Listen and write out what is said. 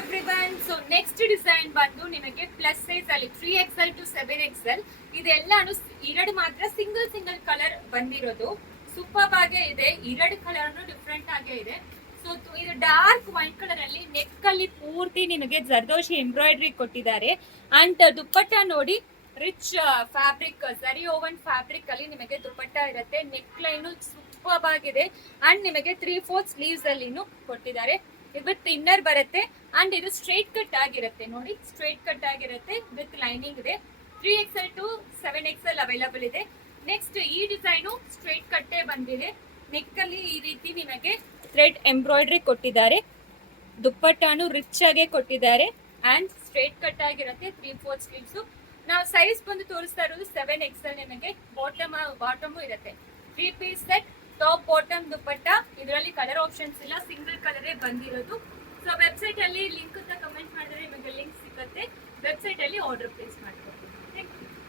Everyone. So next design ಬಂದು ನಿಮಗೆ plus size ಅಲ್ಲಿ 3XL ಟು 7XL ಇದೆಲ್ಲಾನು ಎರಡು ಮಾತ್ರ ಸಿಂಗಲ್ ಕಲರ್ ಬಂದಿರೋದು. ಸೂಪರ್ ಆಗೇ ಇದೆ, ಎರಡು ಕಲರ್ ಡಿಫ್ರೆಂಟ್ ಆಗೇ ಇದೆ. ಸೊ ಇದು ಡಾರ್ಕ್ ವೈಟ್ ಕಲರ್ ಅಲ್ಲಿ ನೆಕ್ ಅಲ್ಲಿ ಪೂರ್ತಿ ನಿಮಗೆ ಜರ್ದೋಶಿ ಎಂಬ್ರಾಯ್ಡ್ರಿ ಕೊಟ್ಟಿದ್ದಾರೆ. ಅಂಡ್ ದುಪ್ಪಟ್ಟ ನೋಡಿ, ರಿಚ್ ಫ್ಯಾಬ್ರಿಕ್ ಸರಿ ಓವನ್ ಫ್ಯಾಬ್ರಿಕ್ ಅಲ್ಲಿ ನಿಮಗೆ ದುಪ್ಪಟ್ಟ ಇರುತ್ತೆ. ನೆಕ್ ಲೈನ್ ಸೂಪರ್ ಆಗಿದೆ ಅಂಡ್ ನಿಮಗೆ 3/4 ಸ್ಲೀವ್ಸ್ ಅಲ್ಲಿ ಕೊಟ್ಟಿದ್ದಾರೆ. ವಿತ್ ಇನ್ನರ್ ಬರುತ್ತೆ ಅಂಡ್ ಇದು ಸ್ಟ್ರೈಟ್ ಕಟ್ ಆಗಿರುತ್ತೆ. ನೋಡಿ, ಸ್ಟ್ರೈಟ್ ಕಟ್ ಆಗಿರುತ್ತೆ ವಿತ್ ಲೈನಿಂಗ್ ಇದೆ. 3XL ಟು 7XL ಅವೈಲಬಲ್ ಇದೆ. ನೆಕ್ಸ್ಟ್ ಈ ಡಿಸೈನು ಸ್ಟ್ರೈಟ್ ಕಟ್ಟೆ ಬಂದಿದೆ. ನೆಕ್ ಅಲ್ಲಿ ಈ ರೀತಿ ನಿಮಗೆ ಥ್ರೆಡ್ ಎಂಬ್ರಾಯ್ಡ್ರಿ ಕೊಟ್ಟಿದ್ದಾರೆ. ದುಪ್ಪಟ್ಟಾನು ರಿಚ್ ಆಗಿ ಕೊಟ್ಟಿದ್ದಾರೆ ಅಂಡ್ ಸ್ಟ್ರೈಟ್ ಕಟ್ ಆಗಿರುತ್ತೆ. 3/4 ಸ್ಲೀವ್ಸ್. ನಾವು ಸೈಜ್ ಬಂದು ತೋರಿಸ್ತಾ ಇರೋದು 7XL. ನಿಮಗೆ ಬಾಟಮ್ ಇರುತ್ತೆ. 3 ಪೀಸ್ ಸೆಟ್, ಟಾಪ್ ಬಾಟಮ್ ದುಪ್ಪಟ್ಟ. ಇದರಲ್ಲಿ ಕಲರ್ ಆಪ್ಷನ್ಸ್ ಇಲ್ಲ, ಸಿಂಗಲ್ ಕಲರೇ ಬಂದಿರೋದು. ಸೊ ವೆಬ್ಸೈಟ್ ಅಲ್ಲಿ ಲಿಂಕ್ ಅಂತ ಕಮೆಂಟ್ ಮಾಡಿದ್ರೆ ನಿಮಗೆ ಲಿಂಕ್ ಸಿಗುತ್ತೆ. ವೆಬ್ಸೈಟ್ ಅಲ್ಲಿ ಆರ್ಡರ್ ಪ್ಲೇಸ್ ಮಾಡ್ಕೊಳ್ಳಿ.